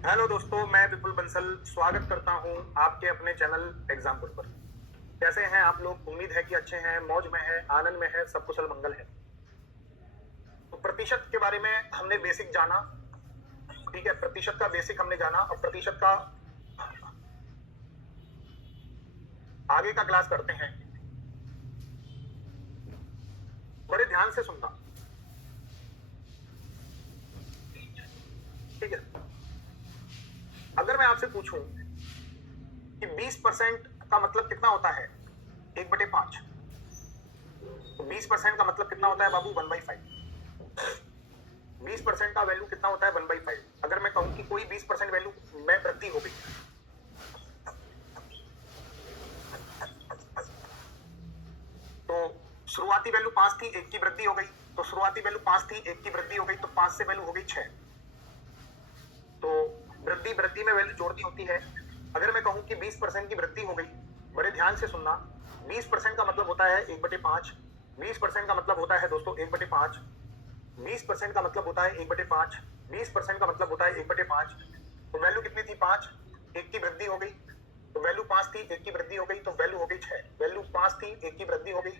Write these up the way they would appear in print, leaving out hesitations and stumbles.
Hello दोस्तों, मैं विपुल बंसल स्वागत करता हूं आपके अपने चैनल एग्जाम्पल पर। कैसे हैं आप लोग? उम्मीद है कि अच्छे हैं, मौज में हैं, आनंद में हैं, सब कुशल मंगल है। तो प्रतिशत के बारे में हमने बेसिक जाना, ठीक है। प्रतिशत का बेसिक हमने जाना और प्रतिशत का आगे का क्लास करते हैं। बड़े ध्यान से सुनना, ठीक है। अगर मैं आपसे पूछूं कि 20% का मतलब कितना होता है 1/5, तो 20% का मतलब कितना होता है बाबू? 1/5। 20% का वैल्यू कितना होता है? 1/5। अगर मैं कहूं कि कोई 20% वैल्यू में वृद्धि हो गई, तो शुरुआती वैल्यू 5 थी, 1 की वृद्धि हो गई। तो शुरुआती वैल्यू 5 थी, 1 की वृद्धि हो गई, तो 5 से वैल्यू हो गई 6। तो वृद्धि वृद्धि में वैल्यू जोड़नी होती है। अगर मैं कहूं कि 20% की वृद्धि हो गई, बड़े ध्यान से सुनना, 20% का मतलब होता है 1/5। 20% का मतलब होता है दोस्तों 1/5। 20% का मतलब होता है 1/5। 20% का मतलब होता है 1/5। तो वैल्यू कितनी थी? 5। 1 की वृद्धि हो गई, तो वैल्यू 5 थी, 1 की वृद्धि हो गई, तो वैल्यू हो गई 6। वैल्यू 5 थी, 1 की वृद्धि हो गई,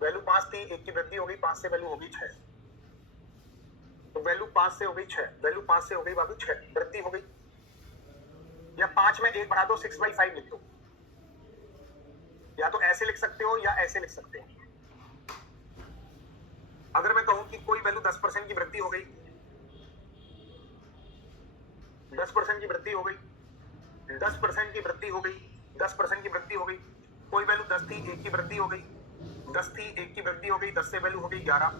वैल्यू 5 थी, 1 की वृद्धि हो गई, 5 से वैल्यू हो गई 6। तो वैल्यू 5 से हो गई 6, वैल्यू 5 से हो गई बाबू 6, वृद्धि हो गई। या 5 में 1 बढ़ा दो, 6/5 लिख दो। या तो ऐसे लिख सकते हो या ऐसे लिख सकते हो। अगर मैं कहूं कि कोई वैल्यू 10% की वृद्धि हो गई, 10% की वृद्धि हो गई, 10% की वृद्धि हो गई, 10% की वृद्धि हो गई। कोई वैल्यू 10 थी, 1 की वृद्धि हो गई, 10 थी, 1 की वृद्धि हो गई, 10 से वैल्यू हो गई 11।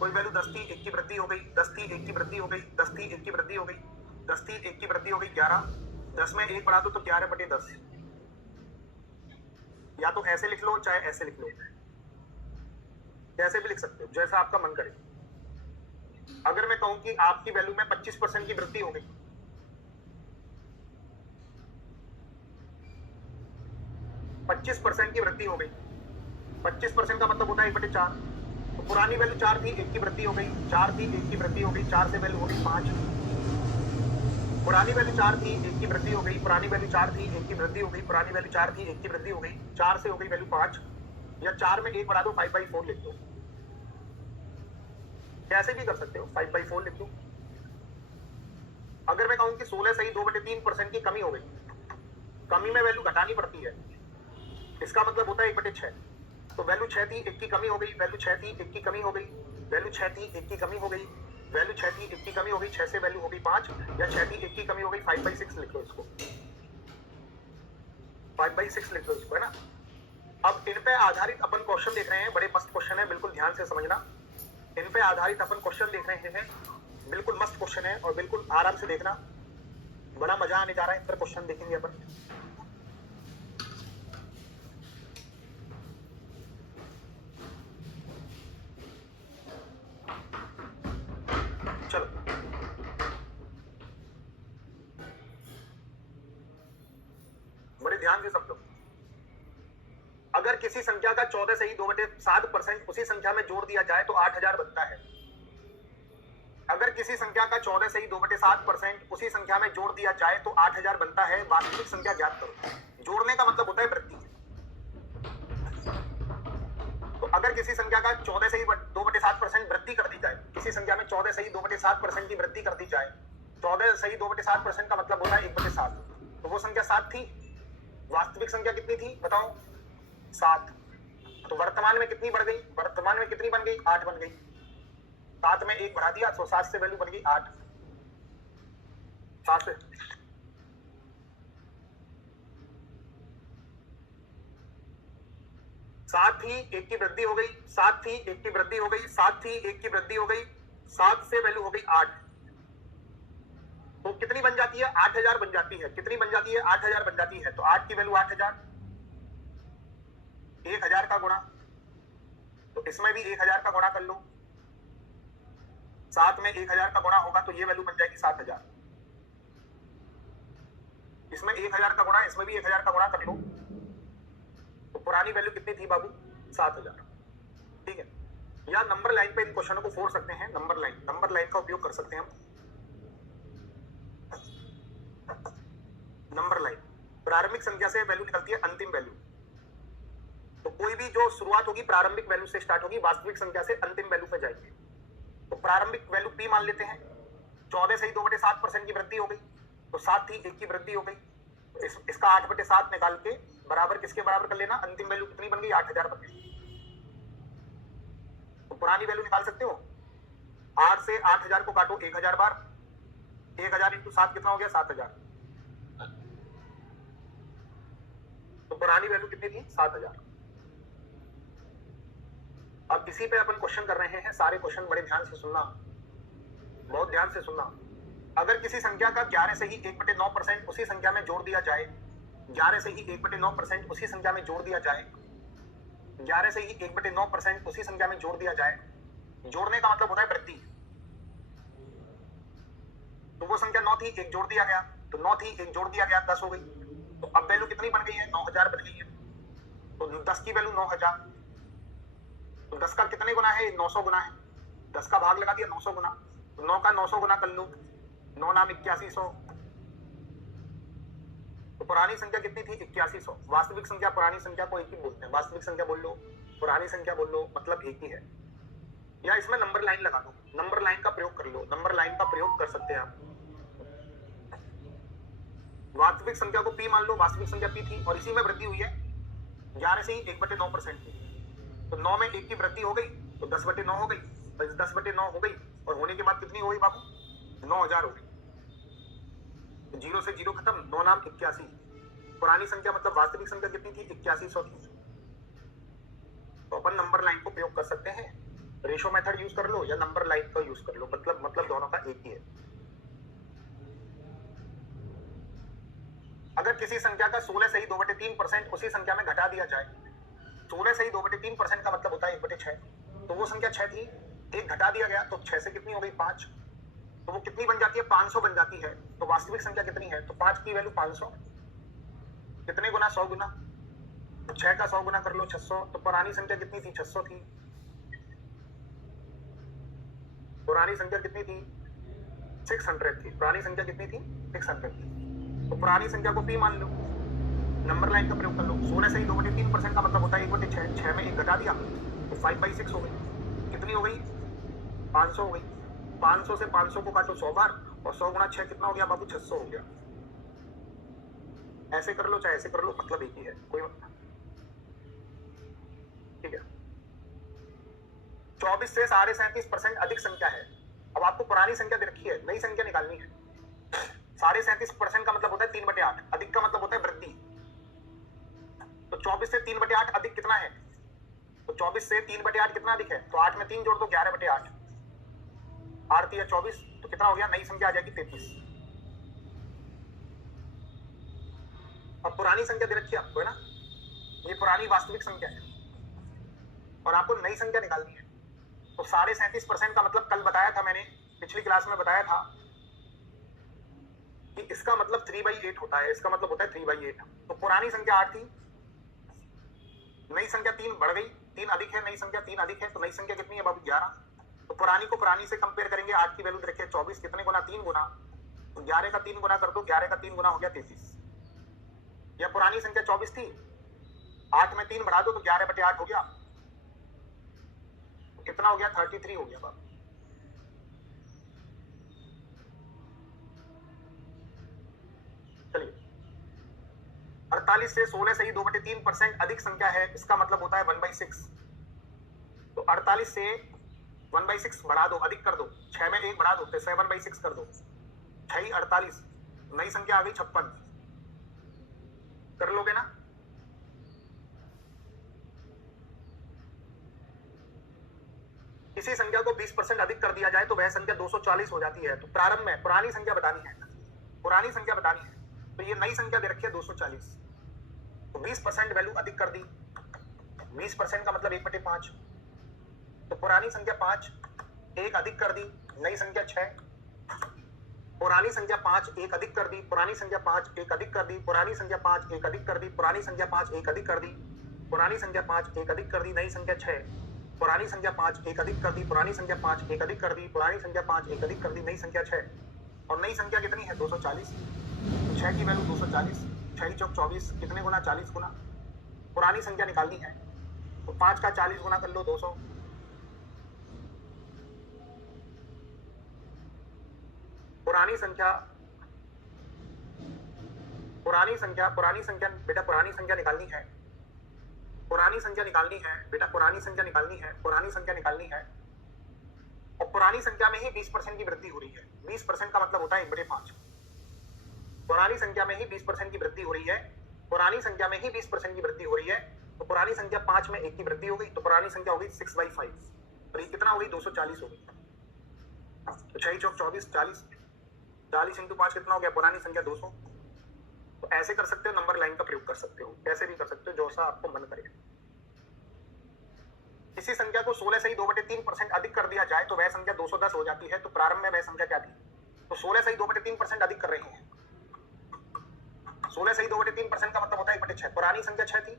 कोई वैल्यू 10 थी, 1 की वृद्धि हो गई, 10 थी, 1 की वृद्धि हो गई, 10 थी, 1 की वृद्धि हो गई, 10 थी, 1 की वृद्धि हो गई 11। 10 में 1 बढ़ा दो तो 11/10। या तो ऐसे लिख लो चाहे ऐसे लिख लो, कैसे भी लिख सकते हो, जैसा आपका मन करे। अगर मैं कहूं कि आपकी वैल्यू में 25% की वृद्धि हो गई, 25% की वृद्धि हो गई, 25% का मतलब होता है 1/4। तो पुरानी वैल्यू 4 थी, 1 की वृद्धि हो गई, 4 थी, 1 की वृद्धि हो गई, 4 से वैल्यू हो गई 5। पुरानी वैल्यू 4 थी, 1 की वृद्धि हो गई, पुरानी वैल्यू 4 थी, 1 की वृद्धि हो गई, पुरानी वैल्यू 4 थी, 1 की वृद्धि हो गई, 4 से हो गई वैल्यू 5। या 4 में 1 बढ़ा दो, 5/4 लिख दो। कैसे भी कर सकते हो, 5/4 लिख दो। अगर मैं कहूं कि 16 सही 2/3% की कमी हो गई, कमी में वैल्यू घटानी पड़ती है, इसका मतलब होता है 1/6। तो वैल्यू 6 थी, 1 की कमी हो गई, वैल्यू 6 थी, 1 की कमी हो गई, वैल्यू 6 थी, 1 की कमी हो गई, वैल्यू 6 थी, 1 की कमी हो गई, 6 से वैल्यू हो गई 5। या 6 थी, 1 की कमी हो गई, 5/6 लिख लो इसको, 5/6 लिख लो इसको, है ना। अब इन पे आधारित अपन क्वेश्चन देख रहे हैं, बड़े मस्त क्वेश्चन है, बिल्कुल ध्यान से समझना। इन पे आधारित अपन क्वेश्चन देख रहे हैं, बिल्कुल मस्त क्वेश्चन है और बिल्कुल आराम से देखना, बड़ा मजा आने जा रहा है। इन पर क्वेश्चन देखेंगे अपन। चलो, बड़े ध्यान से समझो। अगर किसी संख्या का 14 सही 2/7% उसी संख्या में जोड़ दिया जाए तो 8000 बनता है। अगर किसी संख्या का 14 सही 2/7% उसी संख्या में जोड़ दिया जाए तो 8000 बनता है। वास्तविक संख्या ज्ञात करो। जोड़ने का मतलब होता है वृद्धि। तो अगर किसी संख्या का 14 सही 2/7% वृद्धि कर दी जाए, किसी संख्या में 14 सही 2/7% की वृद्धि कर दी जाए, 14 सही 2/7% का मतलब होता है 1/7। तो वो संख्या 7 थी। वास्तविक संख्या कितनी थी बताओ? 7। तो वर्तमान में कितनी बढ़ गई? वर्तमान में कितनी बन गई? 8 बन गई। 7 में 1 बढ़ा दिया तो 7 से वैल्यू बन गई 8। 7 से 7 थी, 1 की वृद्धि हो गई, 7 थी, 1 की वृद्धि हो गई, 7 थी, 1 की वृद्धि हो गई, 7 से वैल्यू हो गई 8। तो कितनी बन जाती है? 8000 बन जाती है। कितनी बन जाती है? 8000 बन जाती है। तो 8 की वैल्यू 8000, 1000 का गुणा, तो इसमें भी 1000 का गुणा कर लो। 7 में 1000 का गुणा होगा तो ये वैल्यू बन जाएगी 7000। इसमें 1000 का गुणा, इसमें भी 1000 का गुणा कर लो। तो पुरानी वैल्यू कितनी थी बाबू? 7000। ठीक है। या नंबर लाइन पे इन क्वेश्चनों को फोड़ सकते हैं। नंबर लाइन का उपयोग कर सकते हैं हम। प्रारंभिक संख्या से वैल्यू निकलती है अंतिम वैल्यू। तो कोई भी जो शुरुआत होगी प्रारंभिक वैल्यू से स्टार्ट होगी, वास्तविक संख्या से अंतिम वैल्यू पे जाएंगे। तो प्रारंभिक वैल्यू p मान लेते हैं। 14 से ही 2/7% की वृद्धि हो गई, तो 7 थी 1 की वृद्धि हो गई। तो इसका 8/7 निकाल के बराबर किसके बराबर कर लेना, अंतिम वैल्यू कितनी बन गई, 8000 बन गई। तो पुरानी वैल्यू निकाल सकते हो। 8 से 8000 को काटो 1000 बार, 1000 इंटू 7 कितना हो गया, 7000। तो पुरानी वैल्यू कितनी थी, 7000। अब इसी पे अपन क्वेश्चन कर रहे हैं। सारे क्वेश्चन बड़े ध्यान से सुनना, बहुत ध्यान से सुनना। अगर किसी संख्या का 11 से ही 1/9% उसी संख्या में जोड़ दिया जाए, 11 से ही 1/9% उसी संख्या में जोड़ दिया जाए, 11 से ही 1/9% उसी संख्या में जोड़ दिया जाए, जोड़ने का मतलब होता है वृद्धि। तो वो संख्या 9 थी, 1 जोड़ दिया गया, तो 9 थी 1 जोड़ दिया गया, 10 हो गई। तो अब वैल्यू कितनी बन गई है, 9000 बन गई है। तो 10 की वैल्यू 9000, तो 10 का कितने गुना है, 900 गुना है। 10 का भाग लगा दिया 900 गुना, तो 9 का 900 गुना कर लो, 9 नाम 8100। तो पुरानी संख्या कितनी थी, 8100। वास्तविक संख्या पुरानी संख्या को एक ही बोलते हैं। वास्तविक संख्या बोल लो, पुरानी संख्या बोल लो, मतलब एक ही है। या इसमें नंबर लाइन लगा दो, नंबर लाइन का प्रयोग कर लो, नंबर लाइन का प्रयोग कर सकते हैं आप। वास्तविक संख्या को p मान लो, वास्तविक संख्या p थी और इसी में वृद्धि हुई है 11 से ही 1/9% की। तो 9 में 1 की वृद्धि हो गई, तो 10/9 हो गई। तो 10/9 हो गई और होने के बाद कितनी हो गई बाबू, 9000 हो गई। तो 0 से 0 खत्म, 9 नाम 81। पुरानी संख्या मतलब वास्तविक संख्या कितनी थी, 8100 थी। तो अपन नंबर लाइन को प्रयोग कर सकते हैं। रेशो मेथड यूज कर लो या नंबर लाइन का यूज कर लो, मतलब दोनों का एक ही है। अगर किसी संख्या का 16 से ही 2/3% उसी संख्या में घटा दिया जाए, 16 से ही 2/3% का मतलब होता है 1/6। तो वो संख्या 6 थी, 1 घटा दिया गया, तो 6 से कितनी हो गई, 5। तो वो कितनी बन जाती है, 500 बन जाती है। तो वास्तविक संख्या कितनी है, तो 5 की वैल्यू 500। कितने गुना, 100 गुना। तो 6 का 100 गुना कर लो, 600। तो पुरानी संख्या कितनी थी, 600 थी। पुरानी संख्या कितनी थी, 600 थी। पुरानी संख्या कितनी थी, 600 थी। तो पुरानी संख्या को p मान लो, नंबर लाइन का प्रयोग कर लो। 16 से ही 2/3% का मतलब होता है 1/6। 6 में 1 घटा दिया, तो 5/6 हो गई। कितनी हो गई, 500 हो गई। 500 से 500 को काटो 100 बार, और 100 गुना 6 कितना हो गया बाबू, 600 हो गया। ऐसे कर लो चाहे ऐसे कर लो, मतलब एक ही है, कोई मतलब। ठीक है। 24 से 37.5% अधिक संख्या है। अब आपको पुरानी संख्या दे रखी है, नई संख्या निकालनी है। 37.5% का मतलब होता है 3/8, अधिक का मतलब होता है वृद्धि। तो 24 से 3/8 अधिक कितना है, तो 24 से 3/8 कितना अधिक है, तो 8 में 3 जोड़ दो, 11/8। 8 या 24, तो कितना हो गया, नई संख्या आ जाएगी 33। अब पुरानी संख्या दे रखी है आपको, है ना, ये पुरानी वास्तविक संख्या है और आपको नई संख्या निकालनी है। तो 37.5% का मतलब कल बताया था मैंने, पिछली क्लास में बताया था कि इसका मतलब 3/8 होता है। इसका मतलब होता है 3/8। तो पुरानी संख्या 8 थी, नई संख्या 3 बढ़ गई, 3 अधिक है, नई संख्या 3 अधिक है। तो नई संख्या कितनी है बाबू, 11। तो पुरानी को पुरानी से कंपेयर करेंगे। 8 की वैल्यू रखिए 24, कितने गुना, 3 गुना। तो 11 का 3 गुना कर दो, 11 का 3 गुना हो गया 33। या पुरानी संख्या 24 थी, 8 में 3 बढ़ा दो, तो 11/8 हो गया। तो कितना हो गया, 33 हो गया बाबू। चलिए, 48 से 16 से ही 2/3% अधिक संख्या है, इसका मतलब होता है 1/6। तो 48 से 1/6 बढ़ा दो, अधिक कर दो, 6 में 1 बढ़ा दो, तो 7/6 कर दो, 6 48, नई संख्या आ गई 56। कर लोगे ना। किसी संख्या को 20% अधिक कर दिया जाए तो वह संख्या 240 हो जाती है। तो प्रारंभ में पुरानी संख्या बतानी है, पुरानी संख्या बतानी है। तो ये नई संख्या दे रखी है 240, तो 20% वैल्यू अधिक कर दी। 20% का मतलब 1/5। तो पुरानी संख्या 5, 1 अधिक कर दी, नई संख्या 6। पुरानी संख्या 5, 1 अधिक कर दी, पुरानी संख्या 5, 1 अधिक कर दी, पुरानी संख्या 5, 1 अधिक कर दी, पुरानी संख्या 5, 1 अधिक कर दी, पुरानी संख्या 5, 1 अधिक कर दी, नई संख्या 6। पुरानी संख्या 5, 1 अधिक कर दी, पुरानी संख्या 5, 1 अधिक कर दी, पुरानी संख्या 5, 1 अधिक कर दी, नई संख्या 6। और नई संख्या कितनी है, 240। 6 की वैल्यू 240, 6 चौक 24, कितने गुना? 40 गुना। पुरानी संख्या निकालनी है तो 5 का 40 गुना कर लो 200। पुरानी संख्या बेटा पुरानी संख्या निकालनी है, पुरानी संख्या निकालनी है बेटा, पुरानी संख्या निकालनी है, पुरानी संख्या निकालनी है। और पुरानी संख्या में ही 20% की वृद्धि हो रही है। 20% का मतलब होता है 1/5। पुरानी संख्या में ही 20% की वृद्धि हो रही है, पुरानी संख्या में ही 20% की वृद्धि हो रही है। तो पुरानी संख्या 5 में 1 की वृद्धि हो गई, तो पुरानी संख्या हो गई 6/5। और ये कितना हो गई? 240 हो गई। तो 6 चौक 24, 40 इंटू 5 कितना हो गया? पुरानी संख्या 200। तो ऐसे कर सकते हो, नंबर लाइन का प्रयोग कर सकते हो, कैसे भी कर सकते हो, जो सा आपको मन करे। किसी संख्या को 16 से ही 2/3% अधिक कर दिया जाए तो वह संख्या 210 हो जाती है। तो प्रारंभ में वह संख्या क्या थी? तो 16 से ही 2/3% अधिक कर रहे हैं। 16 से ही 2/3% का मतलब होता है 1/6। पुरानी संख्या 6 थी,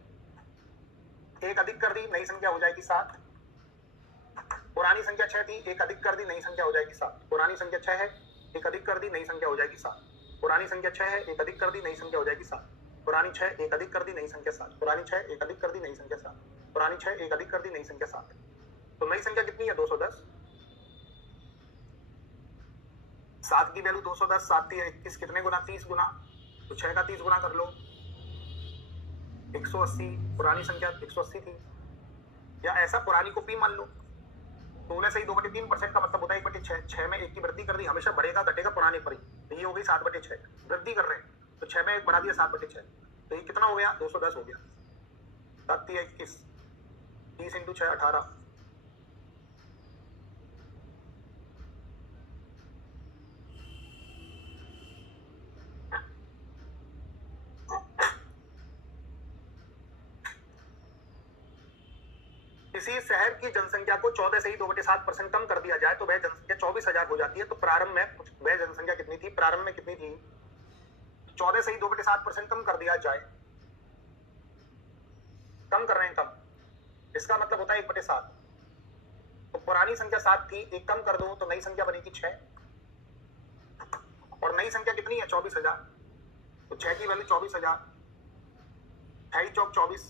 1 अधिक कर दी, नई संख्या हो जाएगी 7। पुरानी संख्या 6 थी, 1 अधिक कर दी, नई संख्या हो जाएगी 7। पुरानी संख्या 6 है, 1 अधिक कर दी, नई संख्या हो जाएगी 7। पुरानी संख्या 6 है, 1 अधिक कर दी, नई संख्या हो जाएगी 7। पुरानी 6, 1 अधिक कर दी, नई संख्या 7। पुरानी 6, 1 अधिक कर दी, नई संख्या 7। पुरानी 6, 1 अधिक कर दी, नई संख्या 7। तो नई संख्या कितनी है? 210। 7 की वैल्यू 210, 7 थी 21, कितने गुना? 30 गुना। तो 6 का 30 गुना कर लो, 180। पुरानी संख्या 180 थी। या ऐसा पुरानी को P मान लो। 16 से ही 2/3% का मतलब होता है 1/6। 6 में 1 की वृद्धि कर दी, हमेशा बढ़ेगा घटेगा पुराने पर ही। तो ये हो गई 7/6, वृद्धि कर रहे हैं तो 6 में 1 बढ़ा दिया 7/6। तो ये कितना हो गया? 210 हो गया। 7 3 21, 30 इंटू 6 18। किसी शहर की जनसंख्या को 14 से ही 2/7% कम कर दिया जाए तो वह जनसंख्या 24,000 हो जाती है। तो प्रारंभ में वह जनसंख्या कितनी थी? प्रारंभ में कितनी थी? 14 से ही 2/7% कम कर दिया जाए, कम कर रहे हैं कम, इसका मतलब होता है 1/7। तो पुरानी संख्या 7 थी, 1 कम कर दो तो नई संख्या बनेगी 6। और नई संख्या कितनी है? 24,000। तो 6 की वैल्यू 24,000। 6 चौक 24,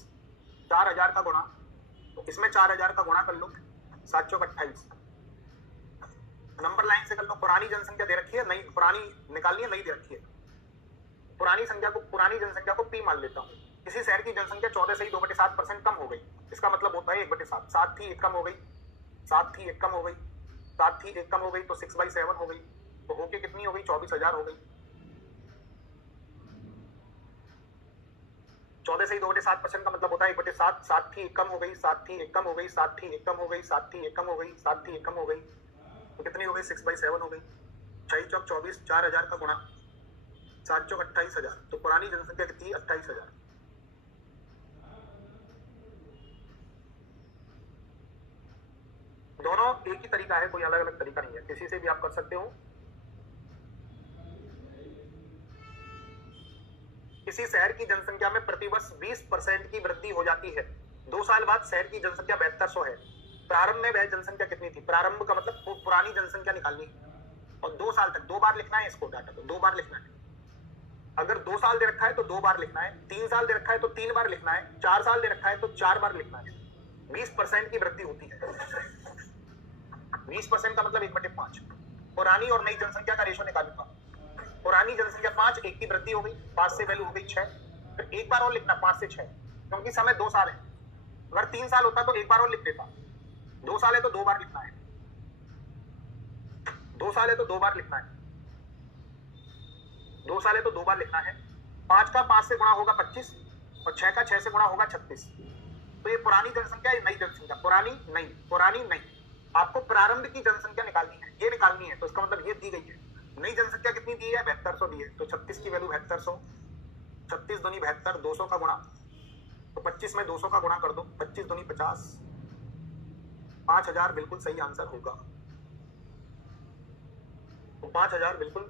4,000 का गुणा, तो इसमें 4,000 का गुणा कर लो, 7 चौक 28। नंबर लाइन से कर लो। पुरानी जनसंख्या दे रखी है, नई पुरानी निकालनी है, नई दे रखी है। पुरानी जनसंख्या को P मान लेता हूँ। किसी शहर की जनसंख्या 14 से ही 2/7% कम हो गई, इसका मतलब होता है 1/7। 7 थी 1 कम हो गई, 7 थी 1 कम हो गई, 7 थी 1 कम हो गई, तो 6/7 हो गई। तो होके कितनी हो गई? 24,000 हो गई। 14 से ही 2/7% का मतलब होता है 1/7। 7 थी 1 कम हो गई, 7 थी 1 कम हो गई, 7 थी 1 कम हो गई, 7 थी 1 कम हो गई, 7 थी 1 कम हो गई, तो कितनी हो गई? 6/7 हो गई। 6 चौक 24, 4,000 का गुणा, 7 चौक 28,000। तो पुरानी जनसंख्या कितनी है? 28,000। दोनों एक ही तरीका है, कोई अलग अलग तरीका नहीं है, किसी से भी आप कर सकते हो। किसी शहर की जनसंख्या में प्रतिवर्ष 20% की वृद्धि हो जाती है। 2 साल बाद शहर की जनसंख्या 7200 है। प्रारंभ में वह जनसंख्या कितनी थी? प्रारंभ का मतलब पुरानी जनसंख्या निकालनी है और 2 साल तक 2 बार लिखना है इसको, डाटा को 2 बार लिखना है। अगर 2 साल दे रखा है तो 2 बार लिखना है, 3 साल दे रखा है तो 3 बार लिखना है, 4 साल दे रखा है तो 4 बार लिखना है। 20% की वृद्धि होती है। 20% का मतलब 1/5। पुरानी और नई जनसंख्या का रेशो निकालूंगा। पुरानी जनसंख्या 5, 1 की वृद्धि हो गई, 5 से वैल्यू हो गई 6। फिर एक बार और लिखना 5 से 6, क्योंकि समय 2 साल है। अगर 3 साल होता तो एक बार और लिख देता। 2 साल है तो 2 बार लिखना है, 2 साल है तो 2 बार लिखना है, 2 साल है तो 2 बार लिखना है। 5 का 5 से गुणा होगा 25 और 6 का 6 से गुणा होगा 36। तो ये पुरानी जनसंख्या, ये नई जनसंख्या, पुरानी नई, पुरानी नई। आपको प्रारंभ की जनसंख्या निकालनी है, ये निकालनी है, तो इसका मतलब ये दी गई है। नई जनसंख्या कितनी दी है? 7200 दी है। तो 36 की वैल्यू 7200, 36 दूनी 72, 200 का गुणा, तो 25 में 200 का गुणा कर दो, 25 दूनी 50, 5000 बिल्कुल सही आंसर होगा। तो 5000 बिल्कुल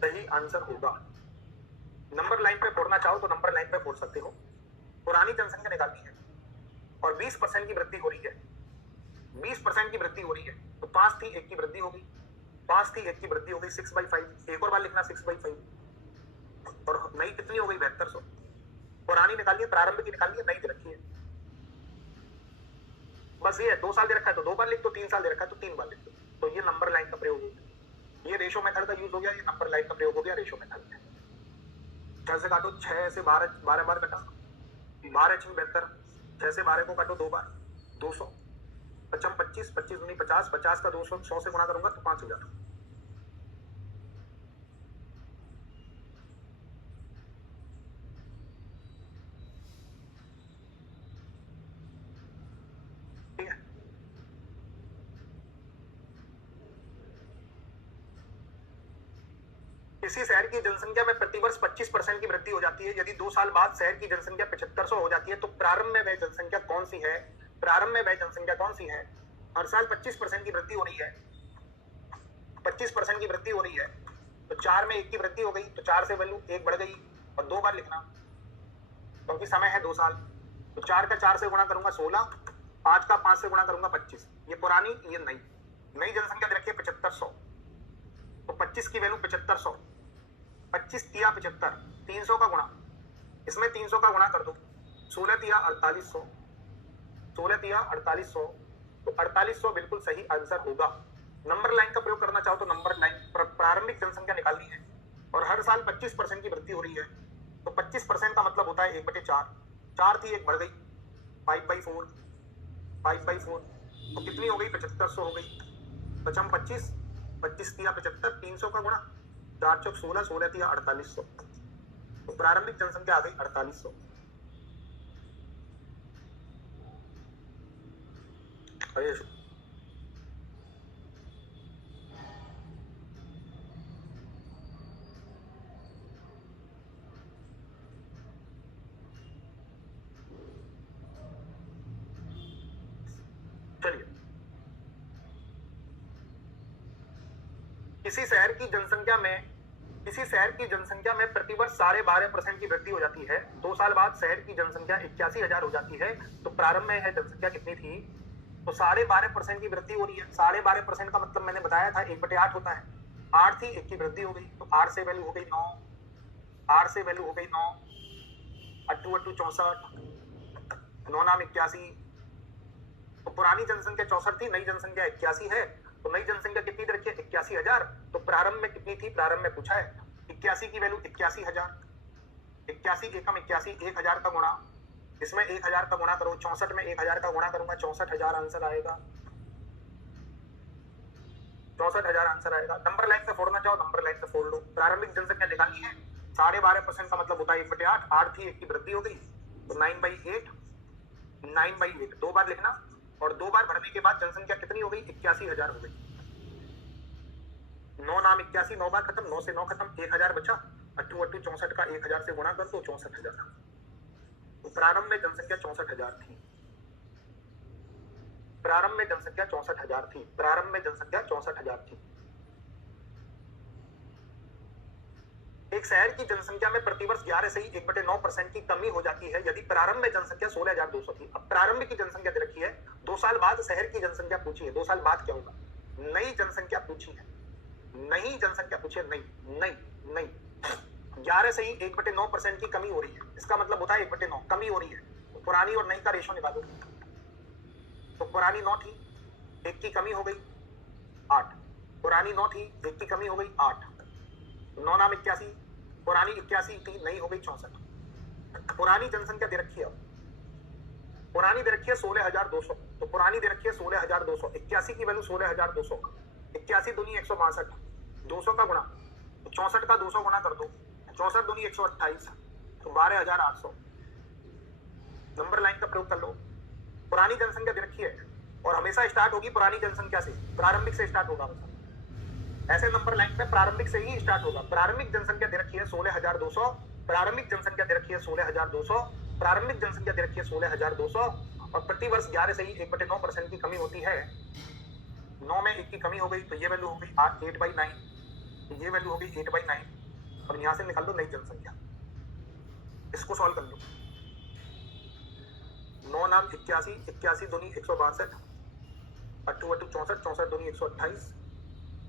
सही आंसर होगा। नंबर लाइन पे फोड़ना चाहो तो नंबर लाइन पे फोड़ सकते हो। पुरानी जनसंख्या निकालनी है और 20% की वृद्धि हो रही है, 20% की वृद्धि हो रही है। तो 5 थी 1 की वृद्धि हो गई, 5 थी 1 की वृद्धि हो गई, 6/5। एक और बार लिखना 6/5। और नई कितनी हो गई 7200। पुरानी निकालिए, प्रारंभिक की निकालिए, नई दे रखी है। बस ये है, 2 साल दे रखा है तो 2 बार लिख दो, 3 साल दे रखा है तो 3 बार लिख दो। तो ये नंबर लाइन का प्रयोग हो गया, ये रेशो मेथड का यूज हो गया, ये नंबर लाइन का प्रयोग हो गया रेशो मेथड में। 6 से काटो, 6 से 12 बार कटा, 12 6 72, 6 से 12 को काटो 2 बार, 200, 55 25, 25 दूनी 50, 50 का 200 100 से गुणा करूंगा तो 5000। ठीक है, किसी शहर की जनसंख्या में प्रतिवर्ष 25% की वृद्धि हो जाती है। यदि 2 साल बाद शहर की जनसंख्या 7500 हो जाती है तो प्रारंभ में वह जनसंख्या कौन सी है? प्रारंभ में वह जनसंख्या कौन सी है? हर साल 25% की वृद्धि हो रही है, 25% की वृद्धि हो रही है, तो 4 में 1 की वृद्धि हो गई, तो 4 से वैल्यू 1 बढ़ गई, और 2 बार लिखना क्योंकि समय है 2 साल। तो 4 का 4 से गुणा करूंगा 16, 5 का 5 से गुणा करूंगा 25। ये पुरानी, ये नई। नई जनसंख्या रखिए 7500, तो 25 की वैल्यू 7500, 25 तिया 75, 300 का गुणा, इसमें 300 का गुणा कर दो, 16 तिया 4800, 16 तिया 4800, तो 4800 बिल्कुल सही आंसर होगा। नंबर लाइन का प्रयोग करना चाहो तो नंबर लाइन प्रारंभिक जनसंख्या निकालनी है, और हर साल 25% की वृद्धि हो रही है, तो 25% का मतलब होता है 1/4, 4 थी 1 बढ़ गई, 5/4, 5/4, तो कितनी हो गई? 7500 हो गई। 55 25, 25 तिया 75, 300 का गुणा, 4 चौक 16, 16 तिया 4800, तो प्रारंभिक जनसंख्या आ गई 4800। चलिए, किसी शहर की जनसंख्या में प्रतिवर्ष 12.5% की वृद्धि हो जाती है। 2 साल बाद शहर की जनसंख्या 81,000 हो जाती है, तो प्रारंभ में है जनसंख्या कितनी थी? तो 12.5% की वृद्धि हो रही है। 12.5% का मतलब मैंने बताया था 1/8 होता है। 8 थी, 1 की वृद्धि हो गई, तो 8 से वैल्यू हो गई 9, 8 से वैल्यू हो गई 9, 8 8 64, 9 नाम 81। तो पुरानी जनसंख्या 64 थी, नई जनसंख्या 81 है, तो नई जनसंख्या कितनी दे रखी है? 81,000। तो प्रारंभ में कितनी थी? प्रारंभ में पूछा है 81 की वैल्यू 81,000, 81 एकम 81, 1000 का गुणा, इसमें 1000 का गुणा करो, 64 में 1000 का गुणा करूंगा, 64,000 आंसर आएगा, 64,000 आंसर आएगा। नंबर लाइन से फोड़ना चाहो नंबर लाइन से फोड़ लो। प्रारंभिक जनसंख्या निकालनी है, 12.5% का मतलब होता है 1/8, 8 थी 1 की वृद्धि हो गई, तो 9/8, 9/8 2 बार लिखना, और 2 बार भरने के बाद जनसंख्या कितनी हो गई? 81,000 हो गई। 9 नाम 81, 9 बार खत्म, 9 से 9 खत्म, 1000 बचा, 8 8 64 का 1000 से गुणा कर दो, 64,000। तो प्रारंभ में जनसंख्या 64,000 थी, प्रारंभ में जनसंख्या 64,000 थी, प्रारंभ में जनसंख्या 64,000 थी। एक शहर की जनसंख्या में प्रतिवर्ष 11 से ही 1/9% की कमी हो जाती है यदि प्रारंभ में जनसंख्या 16,200 थी। अब प्रारंभ की जनसंख्या दे रखी है, 2 साल बाद शहर की जनसंख्या पूछी है। 2 साल बाद क्या होगा? नई जनसंख्या पूछी है, नई जनसंख्या पूछी है, नई 11 से ही 1/9% की कमी हो रही है, इसका मतलब होता है 1/9 कमी हो रही है। तो पुरानी और नई का रेशो निकालो, तो पुरानी 9 थी, 1 की कमी हो गई 8, पुरानी 9 थी, 1 की कमी हो गई 8, 9 नाम 81, पुरानी 81 थी, नई हो गई 64। पुरानी जनसंख्या दे रखी है, पुरानी दे रखी है 16,200, तो पुरानी दे रखी है 16,200, 81 की वैल्यू 16,200, 81 दूनी 162, 200 का गुणा, तो 64 का 200 गुणा कर दो, 64 दूनी 128, तो 12,800। नंबर लाइन का प्रयोग कर लो। पुरानी जनसंख्या दे रखी है, और हमेशा स्टार्ट होगी पुरानी जनसंख्या से, प्रारंभिक से स्टार्ट होगा, ऐसे नंबर लाइन पे प्रारंभिक से ही स्टार्ट होगा। प्रारंभिक जनसंख्या दे रखी है 16,200, प्रारंभिक जनसंख्या दे रखी है 16,200, प्रारंभिक जनसंख्या दे रखी है 16,200, और प्रतिवर्ष 11 से ही 1/9% की कमी होती है। 9 में 1 की कमी हो गई, तो ये वैल्यू हो गई 8/9, ये वैल्यू हो गई 8/9, और यहां से निकाल लो नई जनसंख्या, इसको सॉल्व कर लो। 9 नाम 81, 81 दूनी 162, 8 8 64, 64 दूनी 128,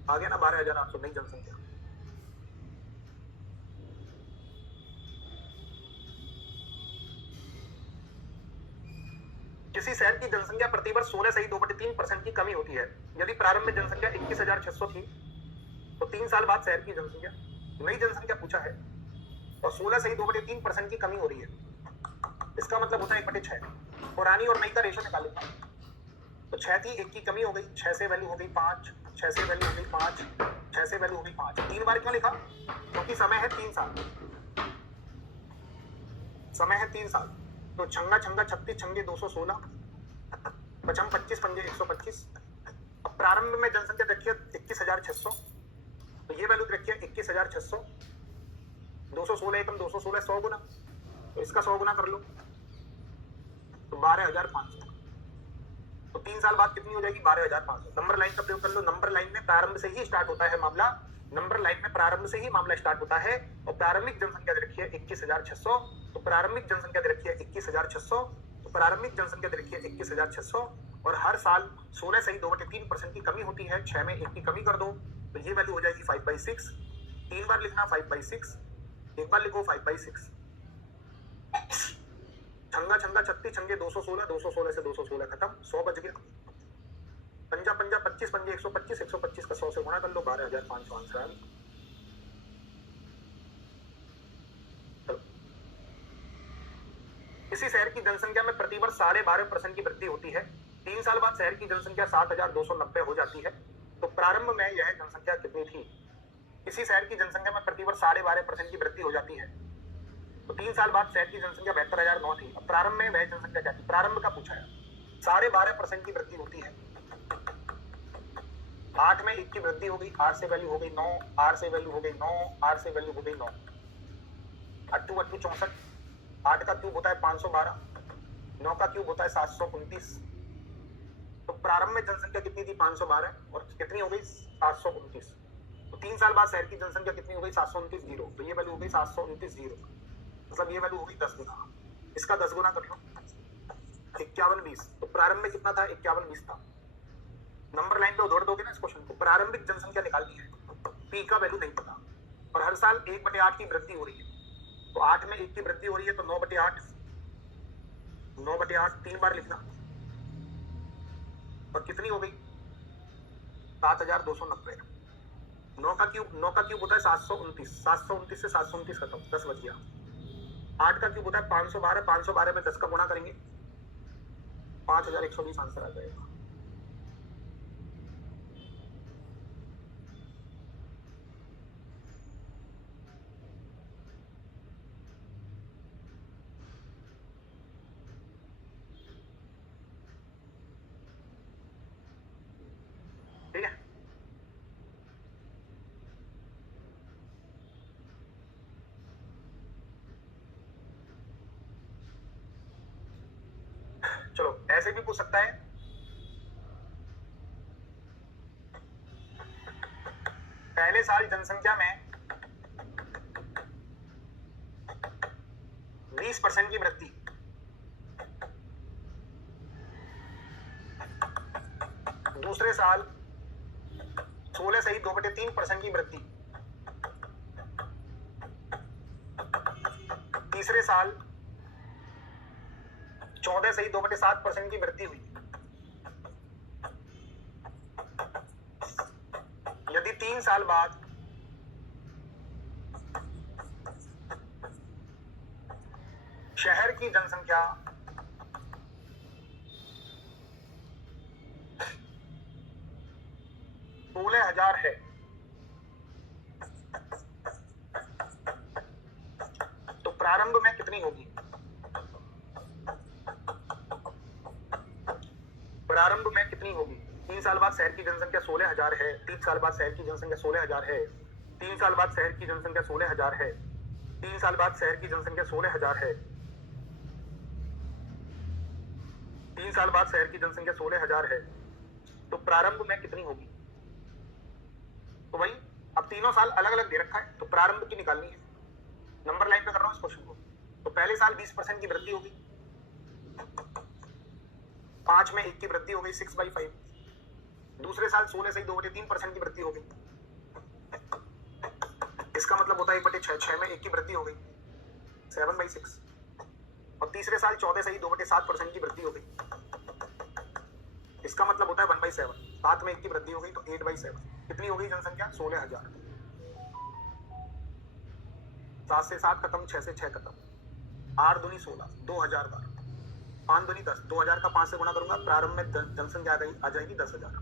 आ गया ना 12,800 नई जनसंख्या। किसी शहर की जनसंख्या प्रतिवर्ष 16.2/3% की कमी होती है। यदि प्रारंभ में जनसंख्या 21,600 थी तो 3 साल बाद शहर की जनसंख्या, नई जनसंख्या पूछा है और 16.2/3% की कमी हो रही है, इसका मतलब होता है 1/6। पुरानी और नई का रेशो निकालेंगे तो 6 थी, 1 की कमी हो गई, 6 से वैल्यू हो गई 5, 6 से वैल्यू हो गई 5, 6 से वैल्यू हो गई 5। 3 बार क्यों लिखा? क्योंकि समय है 3 साल, समय है 3 साल। तो छंगा छंगा 36 छंगे 216, पचम 25 पंजे 125। अब प्रारंभ में जनसंख्या देखिए 21,600, तो ये वैल्यू देखिए 21,600, 216 एकम 216 100 गुना, तो इसका 100 गुना कर लो तो 12,500। तो 3 साल बाद कितनी हो जाएगी? 12,500। नंबर लाइन का प्रयोग कर लो। नंबर लाइन में प्रारंभ से ही स्टार्ट होता है मामला, नंबर लाइन में प्रारंभ से ही मामला स्टार्ट होता है। और प्रारंभिक जनसंख्या दे रखी है 21,600, तो प्रारंभिक जनसंख्या दे रखी है 21,600, तो प्रारंभिक जनसंख्या दे रखी है 21,600 और हर साल 16.2/3% की कमी होती है। 6 में 1 की कमी कर दो तो ये वैल्यू हो जाएगी 5/6। 3 बार लिखना 5/6, एक बार लिखो 5/6। छंगा छंगा 36 छंगे 216, 216 से 216 खत्म, 100 बच गया। पंजा पंजा 25 पंजे 125, 125 का 100 से गुणा कर लो, 12,500 आंसर आ गया। किसी शहर की जनसंख्या में प्रतिवर्ष 12.5% की वृद्धि होती है। 3 साल बाद शहर की जनसंख्या 7,290 हो जाती है। तो प्रारंभ में यह जनसंख्या कितनी थी? किसी शहर की जनसंख्या में प्रतिवर्ष 12.5% की वृद्धि हो जाती है, तो 3 साल बाद शहर की जनसंख्या 72,009 थी। अब प्रारंभ में वह जनसंख्या क्या थी? प्रारंभ का पूछा है। 12.5% की वृद्धि होती है। 8 में 1 की वृद्धि हो गई, 8 से वैल्यू हो गई 9, 8 से वैल्यू हो गई 9, 8 से वैल्यू हो गई 9, 8 8 64, 8 का क्यूब होता है 512, 9 का क्यूब होता है 729। तो प्रारंभ में जनसंख्या कितनी थी? 512 और कितनी हो गई? 729। तो 3 साल बाद शहर की जनसंख्या कितनी हो गई? 729 जीरो, तो ये वैल्यू हो गई 729 जीरो, मतलब ये वैल्यू हो गई 10 गुना। इसका 10 गुना कर लो 5120। तो प्रारंभ में कितना था? 5120 था। नंबर लाइन पे उधर दोगे ना इस क्वेश्चन को। प्रारंभिक जनसंख्या निकालनी है, पी का वैल्यू नहीं पता और हर साल 1/8 की वृद्धि हो रही है। तो 8 में 1 की वृद्धि हो रही है तो 9/8, 9/8 3 बार लिखना और कितनी हो गई? 7,290। 9 का क्यूब होता है 729, 729 से 729 खत्म, 10 बच गया। 8 का क्यूब होता है 512, 512 में 10 का गुणा करेंगे 5,120 आंसर आ जाएगा। ठीक है, चलो ऐसे भी पूछ सकता है। पहले साल जनसंख्या में 20% की वृद्धि, दूसरे साल 16.2/3% की वृद्धि, तीसरे साल 14.2/7% की वृद्धि हुई। यदि 3 साल बाद शहर की जनसंख्या 16,000 है तो प्रारंभ में कितनी होगी? प्रारंभ में कितनी होगी? 3 साल बाद शहर की जनसंख्या 16,000 है, 3 साल बाद शहर की जनसंख्या 16,000 है, 3 साल बाद शहर की जनसंख्या 16,000 है, 3 साल बाद शहर की जनसंख्या 16,000 है, 3 साल बाद शहर की जनसंख्या 16,000 है, तो प्रारंभ में कितनी होगी? तो भाई अब तीनों साल अलग अलग दे रखा है तो प्रारंभ की निकालनी है। नंबर लाइन पे कर रहा हूं इस क्वेश्चन को। तो पहले साल 20% की वृद्धि होगी, 5 में 1 की वृद्धि हो गई 6/5। दूसरे साल 16.2/3% की वृद्धि हो गई, इसका मतलब होता है 1/6, 6 में 1 की वृद्धि हो गई 7/6। और तीसरे साल 14.2/7% की वृद्धि हो गई, इसका मतलब होता है 1/7। 7 में 1 की वृद्धि हो गई तो 8/7। कितनी हो गई जनसंख्या? 16,000। 7 से 7 खत्म, 6 से 6 खत्म, 8 दूनी 16, 2000 बार, 5 दूनी 10, 2000 का 5 से गुणा करूंगा, प्रारंभ में जनसंख्या आ जाएगी 10,000।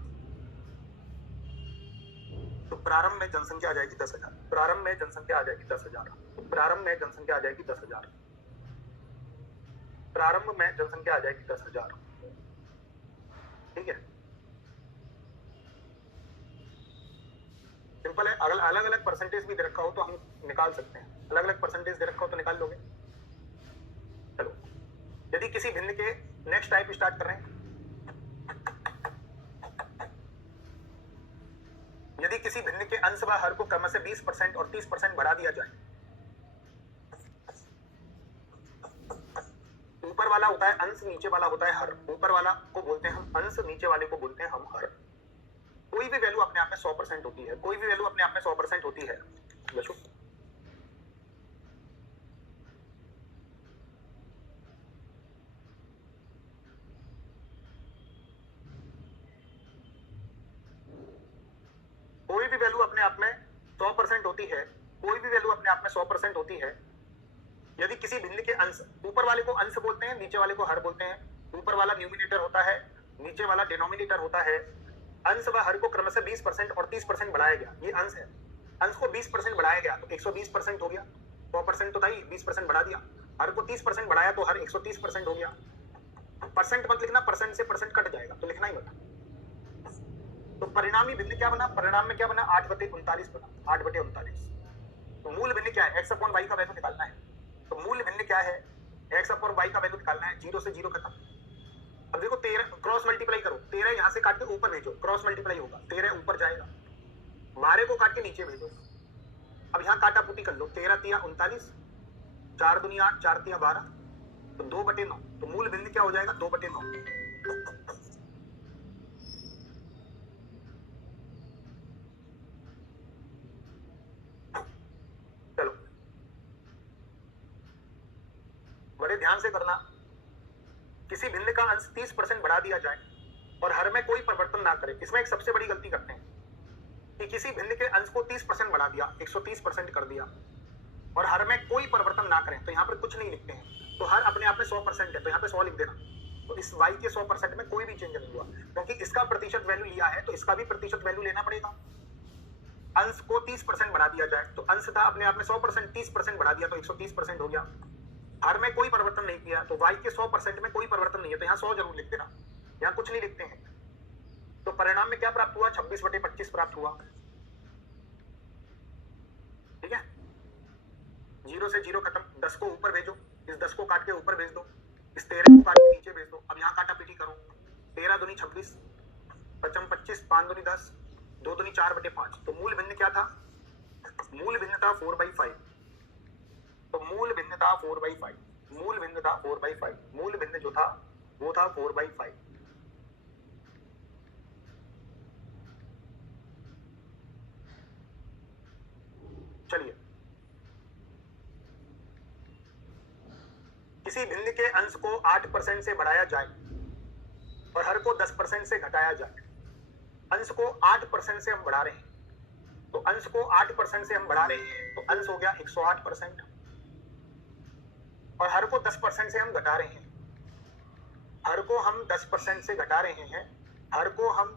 तो प्रारंभ में जनसंख्या आ जाएगी 10,000। प्रारंभ में जनसंख्या आ जाएगी 10,000। प्रारंभ में जनसंख्या आ जाएगी 10,000। प्रारंभ में जनसंख्या आ जाएगी 10,000। ठीक है, सिंपल है। अगर अलग अलग परसेंटेज भी दे रखा हो तो हम निकाल सकते हैं। अलग अलग परसेंटेज दे रखा हो तो निकाल लोगे। चलो, यदि किसी भिन्न के नेक्स्ट टाइप स्टार्ट कर रहे हैं, यदि किसी भिन्न के अंश व हर को क्रमशः 20% और 30% बढ़ा दिया जाए, ऊपर वाला होता है अंश, नीचे वाला होता है हर। ऊपर वाला को बोलते हैं हम अंश, नीचे वाले को बोलते हैं हम हर। कोई भी वैल्यू अपने आप में 100% होती है। कोई भी वैल्यू अपने आप में 100% होती है। बच्चों, कोई भी वैल्यू अपने आप में 100% होती है। कोई भी वैल्यू अपने आप में 100% होती है यदि किसी भिन्न के अंश, ऊपर वाले को अंश बोलते हैं, नीचे वाले को हर बोलते हैं। ऊपर वाला न्यूमिनेटर होता है, नीचे वाला डिनोमिनेटर होता है। अंश व हर को क्रमशः 20% और 30% बढ़ाया गया। ये अंश है, अंश को 20% बढ़ाया गया तो 120% हो गया। 100% तो था ही, 20% बढ़ा दिया। हर को 30% बढ़ाया तो हर 130% हो गया। परसेंट मत लिखना, परसेंट से परसेंट कट जाएगा तो लिखना ही मत। तो परिणामी भिन्न क्या बना? परिणाम में क्या बना? 8/39 बना। 8/39। तो मूल भिन्न क्या है? x अपॉन y का वैल्यू निकालना है। तो मूल भिन्न क्या है? x अपॉन y का वैल्यू निकालना है। 0 से 0 खत्म। अब देखो 13 क्रॉस मल्टीप्लाई करो। 13 यहां से काट के ऊपर भेजो, क्रॉस मल्टीप्लाई होगा, 13 ऊपर जाएगा। मारे को काट के नीचे भेजो। अब यहाँ काटा पुटी कर लो। 13 तिया 39, 4 दूनी 8, 4 तिया 12, तो 2/9। तो मूल भिन्न क्या हो जाएगा? 2/9। चलो, बड़े ध्यान से करना। किसी भिन्न का अंश 30% बढ़ा दिया जाए और हर में कोई परिवर्तन ना करे। इसमें एक सबसे बड़ी गलती करते हैं कि किसी भिन्न के अंश को 30% बढ़ा दिया, 130% कर दिया और हर में कोई परिवर्तन ना करें। तो यहाँ पर कुछ नहीं लिखते हैं। तो हर अपने आप में 100% है तो यहाँ पे 100 लिख देना। तो इस y के 100% में कोई भी चेंज नहीं हुआ, क्योंकि इसका प्रतिशत वैल्यू लिया है तो इसका भी प्रतिशत वैल्यू लेना पड़ेगा। अंश को 30% बढ़ा दिया जाए तो अंश था अपने आप में 100%, 30% बढ़ा दिया तो 130% हो गया। हर में कोई परिवर्तन नहीं किया तो y के 100% में कोई परिवर्तन नहीं है तो यहाँ 100 जरूर लिख देना। यहाँ कुछ नहीं लिखते हैं। तो परिणाम में क्या प्राप्त हुआ? 26/25 प्राप्त हुआ। ठीक है, 0 से 0 खत्म। 10 को ऊपर भेजो, इस 10 को काट के ऊपर भेज दो, इस 13 को काट के नीचे भेज दो। अब यहाँ काटा पीटी करो। 13 दूनी 26, 55 25, 5 दूनी 10, 2 दूनी 4/5। तो मूल भिन्न क्या था? मूल भिन्न था 4/5। तो मूल भिन्न था 4/5। मूल भिन्न था 4/5। मूल भिन्न जो था वो था 4/5। चलिए, किसी भिन्न के अंश को 8% से बढ़ाया जाए और हर को 10% से घटाया जाए। अंश को 8% से हम बढ़ा रहे हैं तो अंश को 8% से हम बढ़ा रहे हैं तो अंश हो गया 108% और हर को 10% से हम घटा रहे हैं। हर को हम 10% से घटा रहे हैं। हर को हम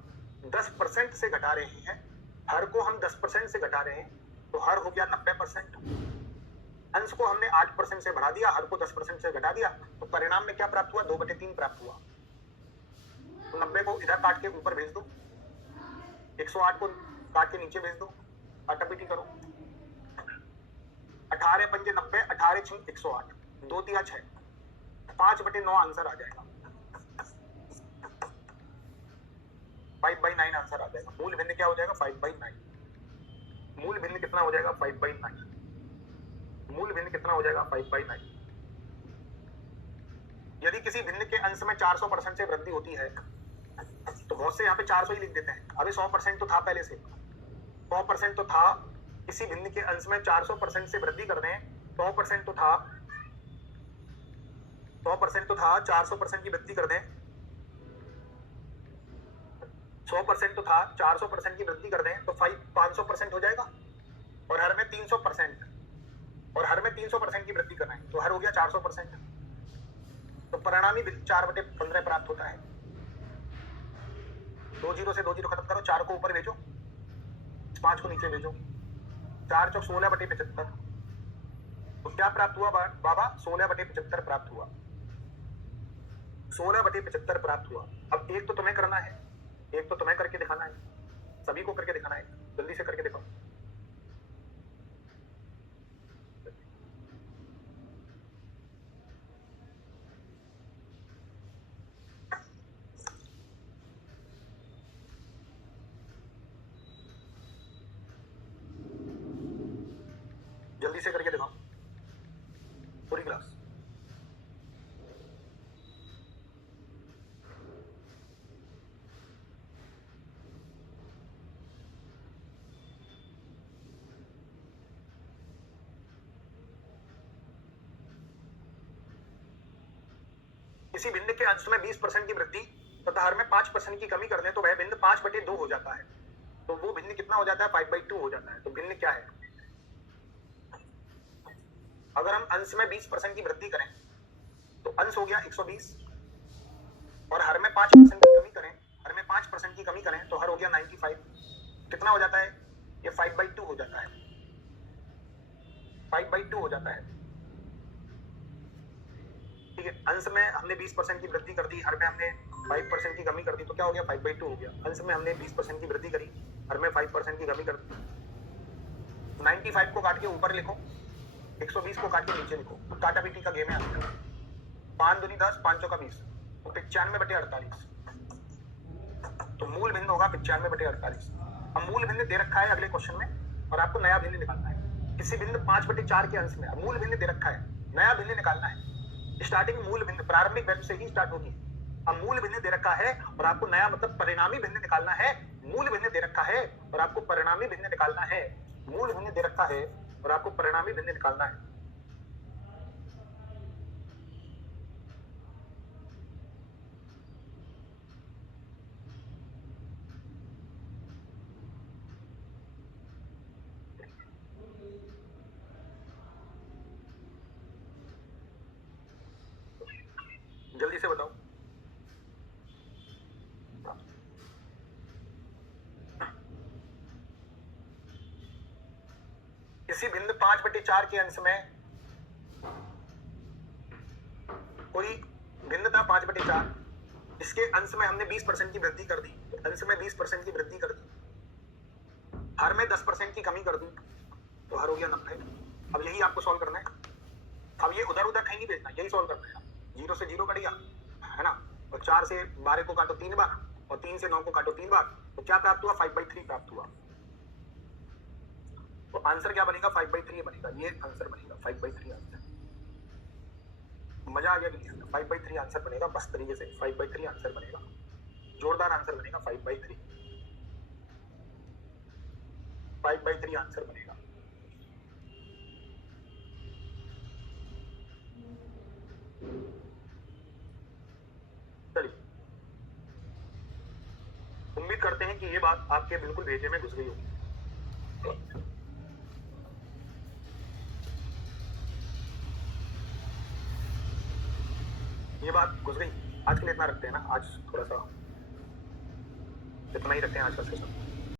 10% से घटा रहे हैं। हर को हम 10% से घटा रहे हैं तो हर हो गया 90%। अंश को हमने 8% से बढ़ा दिया, हर को 10% से घटा दिया, तो परिणाम में क्या प्राप्त हुआ? 2/3 प्राप्त हुआ। तो 90 को इधर काट के ऊपर भेज दो, 108 को काट के नीचे भेज दो, आटापीटी करो। 18 पंजे 90, 18 6 108, 2 तिया 6, 5/9 आंसर आ जाएगा। 5/9 आंसर आ जाएगा। मूल भिन्न क्या हो जाएगा? 5/9। मूल भिन्न कितना हो जाएगा? 5/9। मूल भिन्न कितना हो जाएगा? 5/9। यदि किसी भिन्न के अंश में 400% से वृद्धि होती है तो बहुत से यहाँ पे 400 ही लिख देते हैं। अभी 100% तो था पहले से, 100% तो था। किसी भिन्न के अंश में 400% से वृद्धि कर दें, 100% तो था, 100% तो था, 400% की वृद्धि कर दें 100% तो था, 400% की वृद्धि कर दें तो 500% हो जाएगा, और हर में 300%, और हर में 300% की वृद्धि कर रहे हैं तो हर हो गया 400%। तो परिणामी 4/15 प्राप्त होता है। 2 जीरो से 2 जीरो खत्म करो, 4 को ऊपर भेजो, 5 को नीचे भेजो, 4 चौक 16/75। तो क्या प्राप्त हुआ बाबा? 16/75 प्राप्त हुआ, 16/75 प्राप्त हुआ। अब एक तो तुम्हें करना है, एक तो तुम्हें करके दिखाना है, सभी को करके दिखाना है, जल्दी से करके दिखाओ। जल्दी से करके दिखाओ पूरी क्लास। किसी बिंदु के अंश में 20% की वृद्धि तथा हर में 5% की कमी कर दें तो वह बिंदु 5/2 हो जाता है। तो वो बिंदु कितना हो जाता है? 5/2 हो जाता है। तो बिंदु क्या है? अगर हम अंश में 20% की वृद्धि करें तो अंश हो गया 120, और हर में 5% की कमी करें, हर में 5% की कमी करें तो हर हो गया 95। कितना हो जाता है? ये 5/2 हो जाता है, 5/2 हो जाता है। ठीक है, अंश में हमने 20% की वृद्धि कर दी, हर में हमने 5% की कमी कर दी, तो क्या हो गया? 5/2 हो गया। अंश में हमने 20% की वृद्धि करी, हर में 5% की कमी कर दी। 95 को काट के ऊपर लिखो, 120 को काट के नीचे लिखो, तो काटा पीटी का गेम है। 5 दूनी 10, 5 चौका 20, तो 95/48। तो मूल बिंदु होगा 95/48। अब मूल बिंदु दे रखा है अगले क्वेश्चन में, और आपको नया बिंदु निकालना है। किसी बिंदु 5/4 के अंश में मूल बिंदु दे रखा है, नया बिंदु निकालना है। स्टार्टिंग मूल बिंदु प्रारंभिक वैल्यू से ही स्टार्ट होगी। अब मूल बिंदु दे रखा है और आपको नया मतलब परिणामी बिंदु निकालना है। मूल बिंदु दे रखा है और आपको परिणामी बिंदु निकालना है। मूल बिंदु दे रखा है और आपको परिणामी बिंदु निकालना है। जल्दी से बताओ। किसी बिंदु 5/4 के अंश में कोई बिंदु था 5/4, इसके अंश में हमने 20% की वृद्धि कर दी, अंश में 20% की वृद्धि कर दी, हर में 10% की कमी कर दी, तो हर हो गया 90। अब यही आपको सॉल्व करना है। अब ये उधर उधर कहीं नहीं भेजना, यही सॉल्व करना है। 0 से 0 कट गया है ना, और 4 से 12 को काटो 3 बार, और 3 से 9 को काटो 3 बार, तो क्या प्राप्त हुआ? 5/3 प्राप्त हुआ। तो आंसर क्या बनेगा? 5/3 बनेगा। ये आंसर बनेगा 5/3 आंसर। मजा आ गया कि नहीं? 5/3 आंसर बनेगा, बस तरीके से 5/3 आंसर बनेगा, जोरदार आंसर बनेगा। 5/3 आंसर बनेगा। चलिए, उम्मीद करते हैं कि ये बात आपके बिल्कुल भेजे में घुस गई होगी। ये बात घुस गई। आज के लिए इतना रखते हैं ना, आज थोड़ा सा इतना ही रखते हैं आज का सेशन।